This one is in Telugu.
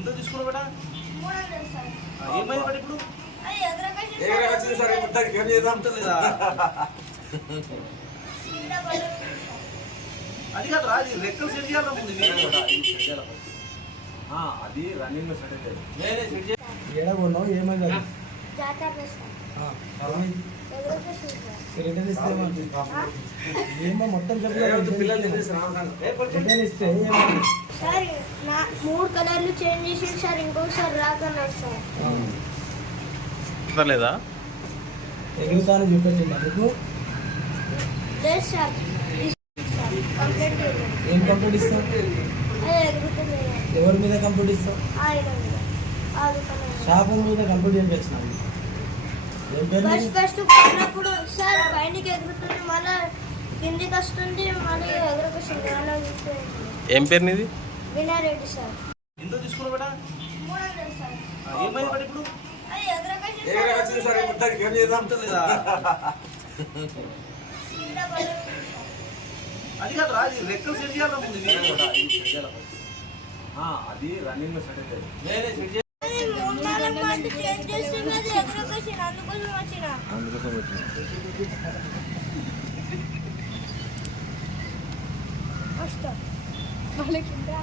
ఎంత తీసుకున్నావు బేటా? 300 సార్. ఏమైంది బేట ఇప్పుడు? అది ఎదురుకొచ్చింది వచ్చింది సార్ మొత్తానికి ఏం చేద్దాం లేదా? సీదా పడదు సార్. అది కాదు రా, అది రెక్కలు సెట్ చేయాలి ముందు అది రన్నింగ్ లో సెట్ అయితే ఏడా కొన్నావు ఏమైంది అది? జాతర సార్. ఏమైంది? ఎదురుకొచ్చింది సార్. రిటర్న్ ఇస్తే ఏమంటుంది? ఏమో మొత్తం చెప్పలేదు. పిల్లలు రిటర్న్ ఇస్తే ఏమంటుంది? సార్ నా 3 కలర్లు చేంజ్ చేసి సార్ ఇంకొకసారి రాకన్నారు సార్. లేదా? ఎగురుతాను చూపెట్టింది అందుకు. లేదు సార్. కంప్లైంట్ చేయండి. ఏం కంప్లీట్ ఇస్తావు? అది ఎగురుతుంది ఎవరి మీద కంప్లీట్ ఇస్తావు? ఆయన మీద ఆ దుకాణం షాపు మీద కంప్లీట్ చేయించినావు. ఏం పేరు నీది? ఫస్ట్ కొన్నప్పుడు సార్ పైనకి ఎగురుతుంది మళ్ళీ కిందికి వస్తుంది మళ్ళీ ఎగురుకొస్తుంది అలా ఏం పేరు నీది? వినారెడ్డి సార్. ఎంత తీసుకున్నావు బేటా? 300 సార్. ఏమైంది బేట ఇప్పుడు? అది వచ్చింది సార్ మొత్తానికి ఏం చేద్దాం లేదా? సీదా పడదు సార్. అది కాదు రా, అది రెక్కలు సెట్ చేయాలి ముందు అది రన్నింగ్ లో సెట్ అయితే అది 3-4 మంది చేంజ్ చేస్తుంది అది ఎగురుకొచ్చింది అందుకోసం వచ్చిన వస్తా మళ్ళీ